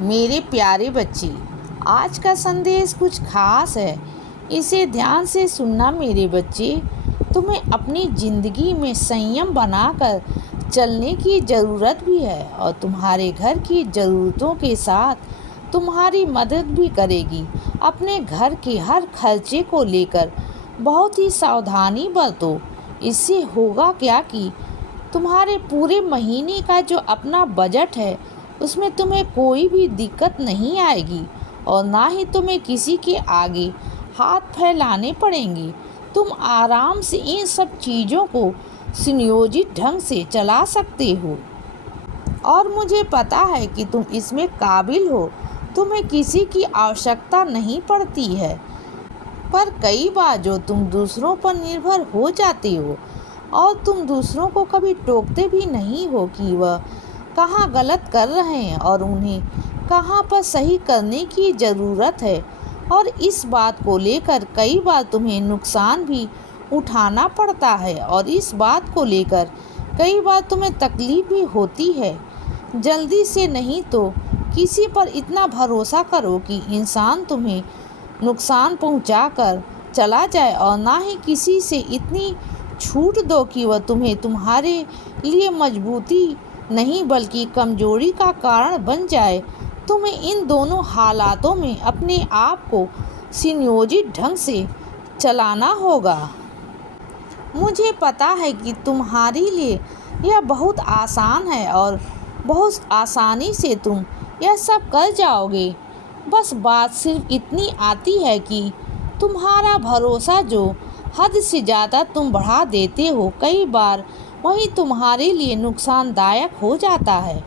मेरे प्यारे बच्चे, आज का संदेश कुछ खास है। इसे ध्यान से सुनना मेरे बच्चे। तुम्हें अपनी ज़िंदगी में संयम बनाकर चलने की ज़रूरत भी है और तुम्हारे घर की ज़रूरतों के साथ तुम्हारी मदद भी करेगी। अपने घर के हर खर्चे को लेकर बहुत ही सावधानी बरतो। इससे होगा क्या कि तुम्हारे पूरे महीने का जो अपना बजट है उसमें तुम्हें कोई भी दिक्कत नहीं आएगी और ना ही तुम्हें किसी के आगे हाथ फैलाने पड़ेंगे। तुम आराम से इन सब चीज़ों को सुनियोजित ढंग से चला सकते हो और मुझे पता है कि तुम इसमें काबिल हो। तुम्हें किसी की आवश्यकता नहीं पड़ती है, पर कई बार जो तुम दूसरों पर निर्भर हो जाते हो और तुम दूसरों को कभी टोकते भी नहीं हो कि वह कहाँ गलत कर रहे हैं और उन्हें कहाँ पर सही करने की ज़रूरत है। और इस बात को लेकर कई बार तुम्हें नुकसान भी उठाना पड़ता है और इस बात को लेकर कई बार तुम्हें तकलीफ भी होती है। जल्दी से नहीं तो किसी पर इतना भरोसा करो कि इंसान तुम्हें नुकसान पहुंचाकर चला जाए और ना ही किसी से इतनी छूट दो कि वह तुम्हें तुम्हारे लिए मजबूती नहीं बल्कि कमजोरी का कारण बन जाए। तुम्हें इन दोनों हालातों में अपने आप को सुनियोजित ढंग से चलाना होगा। मुझे पता है कि तुम्हारे लिए यह बहुत आसान है और बहुत आसानी से तुम यह सब कर जाओगे। बस बात सिर्फ इतनी आती है कि तुम्हारा भरोसा जो हद से ज़्यादा तुम बढ़ा देते हो, कई बार वही तुम्हारे लिए नुकसानदायक हो जाता है।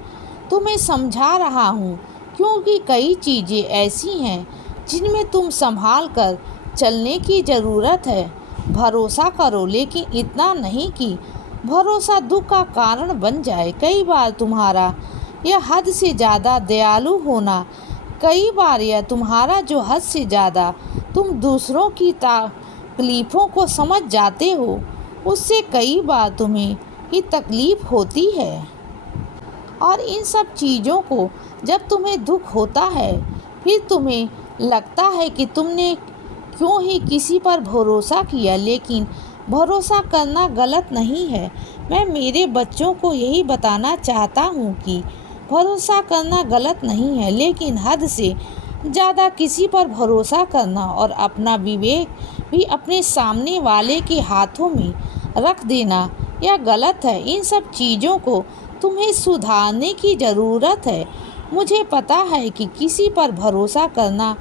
तुम्हें समझा रहा हूँ क्योंकि कई चीज़ें ऐसी हैं जिनमें तुम संभाल कर चलने की ज़रूरत है। भरोसा करो, लेकिन इतना नहीं कि भरोसा दुख का कारण बन जाए। कई बार तुम्हारा यह हद से ज़्यादा दयालु होना, कई बार यह तुम्हारा जो हद से ज़्यादा तुम दूसरों की तकलीफ़ों को समझ जाते हो, उससे कई बार तुम्हें ही तकलीफ़ होती है। और इन सब चीज़ों को जब तुम्हें दुख होता है, फिर तुम्हें लगता है कि तुमने क्यों ही किसी पर भरोसा किया, लेकिन भरोसा करना गलत नहीं है। मैं मेरे बच्चों को यही बताना चाहता हूँ कि भरोसा करना गलत नहीं है, लेकिन हद से ज़्यादा किसी पर भरोसा करना और अपना विवेक भी अपने सामने वाले के हाथों में रख देना यह गलत है। इन सब चीज़ों को तुम्हें सुधारने की ज़रूरत है। मुझे पता है कि किसी पर भरोसा करना,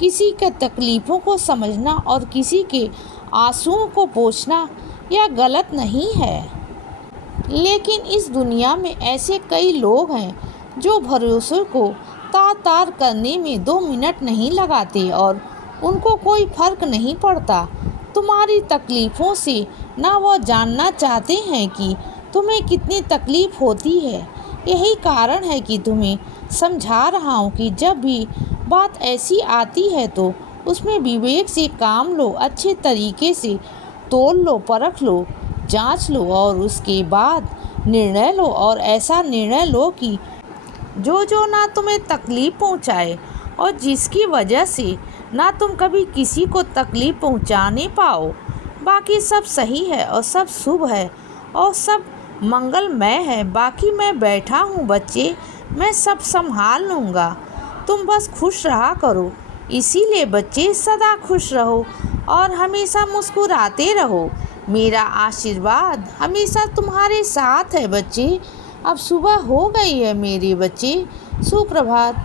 किसी के तकलीफ़ों को समझना और किसी के आंसुओं को पोंछना यह गलत नहीं है, लेकिन इस दुनिया में ऐसे कई लोग हैं जो भरोसे को तार-तार करने में 2 मिनट नहीं लगाते और उनको कोई फ़र्क नहीं पड़ता तुम्हारी तकलीफ़ों से। ना वो जानना चाहते हैं कि तुम्हें कितनी तकलीफ़ होती है। यही कारण है कि तुम्हें समझा रहा हूँ कि जब भी बात ऐसी आती है तो उसमें विवेक से काम लो, अच्छे तरीके से तोल लो, परख लो, जांच लो और उसके बाद निर्णय लो। और ऐसा निर्णय लो कि जो ना तुम्हें तकलीफ़ पहुँचाए और जिसकी वजह से ना तुम कभी किसी को तकलीफ़ पहुँचाने पाओ। बाकी सब सही है और सब शुभ है और सब मंगलमय है। बाकी मैं बैठा हूँ बच्चे, मैं सब संभाल लूँगा। तुम बस खुश रहा करो। इसीलिए बच्चे सदा खुश रहो और हमेशा मुस्कुराते रहो। मेरा आशीर्वाद हमेशा तुम्हारे साथ है बच्चे। अब सुबह हो गई है मेरे बच्चे। सुप्रभात।